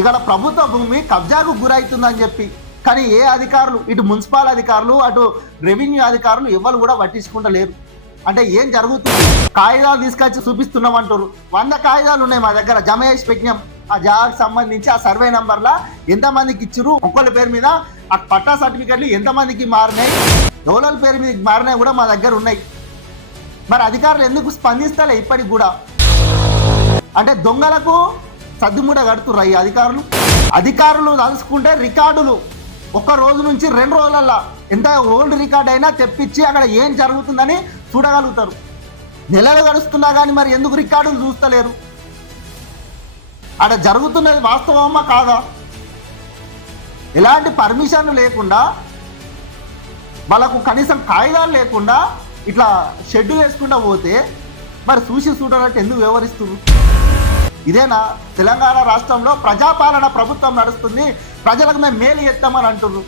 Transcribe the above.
ఇక్కడ ప్రభుత్వ భూమి కబ్జాకు గురవుతుందని చెప్పి, కానీ ఏ అధికారులు, ఇటు మున్సిపల్ అధికారులు అటు రెవెన్యూ అధికారులు ఎవరు కూడా పట్టించుకుంటలేరు. అంటే ఏం జరుగుతుంది? కాగితాలు తీసుకొచ్చి చూపిస్తున్నామంటారు. 100 కాగితాలు ఉన్నాయి మా దగ్గర, జమ చేసి పెట్టినాం. ఆ జాగాకు సంబంధించి ఆ సర్వే నంబర్లా ఎంతమందికి ఇచ్చిర్రు, ఒక్కళ్ళ పేరు మీద ఆ పట్టా సర్టిఫికెట్లు ఎంతమందికి మారినాయి, ఎవరి పేరు మీద మారినాయి కూడా మా దగ్గర ఉన్నాయి. మరి అధికారులు ఎందుకు స్పందిస్తలే ఇప్పటికి కూడా? అంటే దొంగలకు సద్దుమూట కడుతుర్రు ఈ అధికారులు తలుసుకుంటే రికార్డులు ఒక్క రోజు నుంచి 2 రోజులల్లా ఎంత ఓల్డ్ రికార్డ్ అయినా తెప్పించి అక్కడ ఏం జరుగుతుందని చూడగలుగుతారు. నెలలు గడుస్తున్నా కానీ మరి ఎందుకు రికార్డులు చూస్తలేరు? అక్కడ జరుగుతున్నది వాస్తవమా కాదా? ఎలాంటి పర్మిషన్లు లేకుండా, వాళ్ళకు కనీసం కాగితాలు లేకుండా ఇట్లా షెడ్ వేసుకుంటూ పోతే మరి చూసి చూడనట్టు ఎందుకు వ్యవహరిస్తున్నారు? ఇదేనా తెలంగాణ రాష్ట్రంలో ప్రజాపాలన ప్రభుత్వం నడుస్తుంది, ప్రజలకు మేము మేలు చేస్తామని అంటున్నారు.